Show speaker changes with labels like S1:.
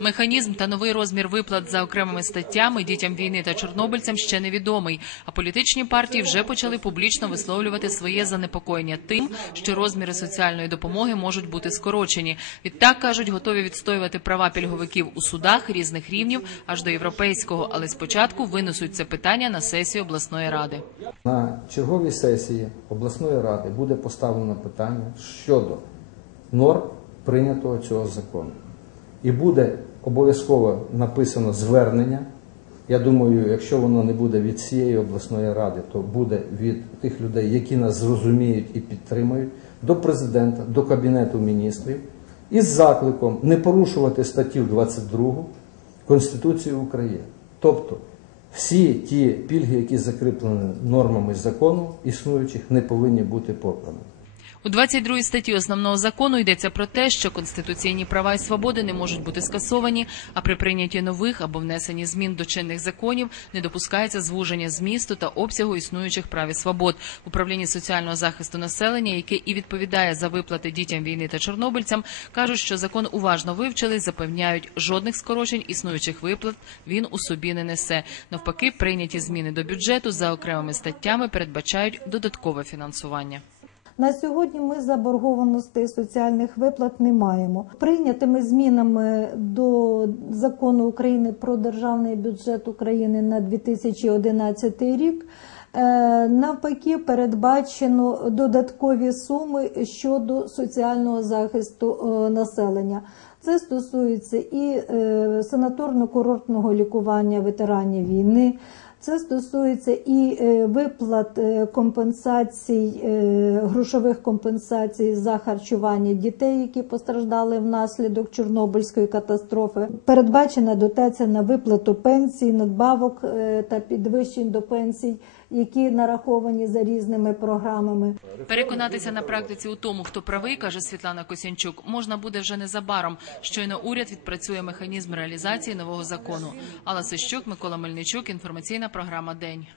S1: Механізм та новий розмір виплат за окремими статтями дітям війни та чорнобильцям ще невідомий. А політичні партії вже почали публічно висловлювати своє занепокоєння тим, що розміри соціальної допомоги можуть бути скорочені. Відтак кажуть, готові відстоювати права пільговиків у судах різних рівнів аж до європейського, але спочатку винесуть це питання на сесію обласної ради.
S2: На черговій сесії обласної ради буде поставлено питання щодо норм прийнятого цього закону. І буде обов'язково написано звернення. Я думаю, якщо воно не буде від цієї обласної ради, то буде від тих людей, які нас зрозуміють і підтримують, до президента, до Кабінету міністрів із закликом не порушувати статтю 22 Конституції України. Тобто всі ті пільги, які закріплені нормами закону існуючих, не повинні бути попрані.
S1: У 22 статті основного закону йдеться про те, що конституційні права і свободи не можуть бути скасовані, а при прийнятті нових або внесенні змін до чинних законів не допускається звуження змісту та обсягу існуючих прав і свобод. Управління соціального захисту населення, яке і відповідає за виплати дітям війни та чорнобильцям, кажуть, що закон уважно вивчили, запевняють, жодних скорочень існуючих виплат він у собі не несе. Навпаки, прийняті зміни до бюджету за окремими статтями передбачають додаткове фінансування.
S3: На сьогодні ми заборгованостей соціальних виплат не маємо. Прийнятими змінами до закону України про державний бюджет України на 2011 рік. е, Навпаки, передбачено додаткові суми щодо соціального захисту е, населення. Це стосується і е, санаторно-курортного лікування ветеранів війни. Це стосується і е, виплат е, компенсацій, е, грошових компенсацій за харчування дітей, які постраждали внаслідок Чорнобильської катастрофи. Передбачена дотація на виплату пенсій, надбавок та підвищень до пенсій, які нараховані за різними програмами.
S1: Переконатися на практиці у тому, хто правий, каже Світлана Косянчук, можна буде вже незабаром. Щойно уряд відпрацює механізм реалізації нового закону. Алла Сищук, Микола Мельничук, інформаційна програма День.